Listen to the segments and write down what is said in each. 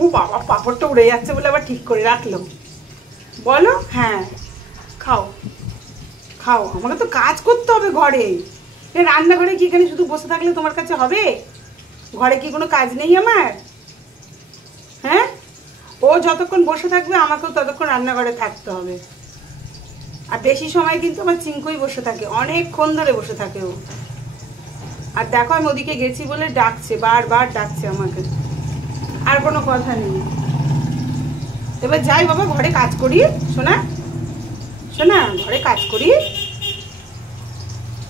ও বাবা, পাঁপড়টা উড়ে যাচ্ছে বলে আবার ঠিক করে রাখলো। বলো হ্যাঁ, খাও খাও, আমাকে তো কাজ করতে হবে ঘরে। রান্নাঘরে কি এখানে শুধু বসে থাকলে তোমার কাছে হবে? ঘরে কি কোনো কাজ নেই আমার? হ্যাঁ, ও যতক্ষণ বসে থাকবে আমাকেও ততক্ষণ রান্নাঘরে থাকতে হবে। আর বেশি সময় কিন্তু আমার চিঙ্কুই বসে থাকে, অনেকক্ষণ ধরে বসে থাকে ও। আর দেখো আমি ওদিকে গেছি বলে ডাকছে, বারবার ডাকছে আমাকে, আর কোনো কথা নেই। এবার যাই বাবা, ঘরে কাজ করি। শোনা শোনা, ঘরে কাজ করি।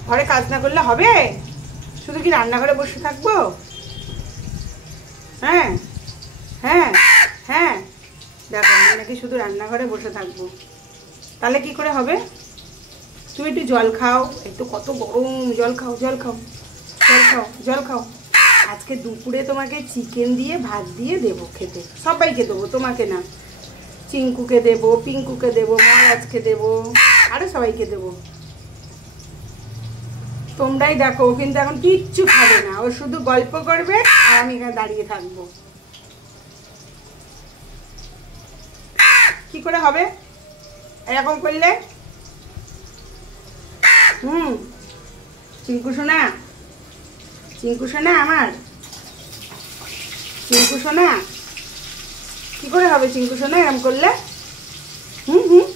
ঘরে কাজ না করলে হবে? শুধু কি রান্নাঘরে বসে থাকবো? হ্যাঁ হ্যাঁ হ্যাঁ, দেখো আমি নাকি শুধু রান্নাঘরে বসে থাকবো, তাহলে কি করে হবে? তুমি একটু জল খাও, একটু কত গরম, জল খাও জল খাও জল খাও জল খাও। আজকে দুপুরে তোমাকে চিকেন দিয়ে ভাত দিয়ে দেবো খেতে, সবাইকে দেবো, তোমাকে না। চিঙ্কুকে দেবো, পিঙ্কুকে দেবো, মহারাজকে দেবো, আরো সবাইকে দেবো। তোমরাই দেখো, ও কিন্তু এখন কিচ্ছু খাবে না, ও শুধু গল্প করবে আর আমি এখানে দাঁড়িয়ে থাকবো। কি করে হবে এরকম করলে? চিঙ্কু সোনা, চিঙ্কু সোনা আমার, চিঙ্কু সোনা, কি করে হবে চিঙ্কু সোনা এরকম করলে? হুম।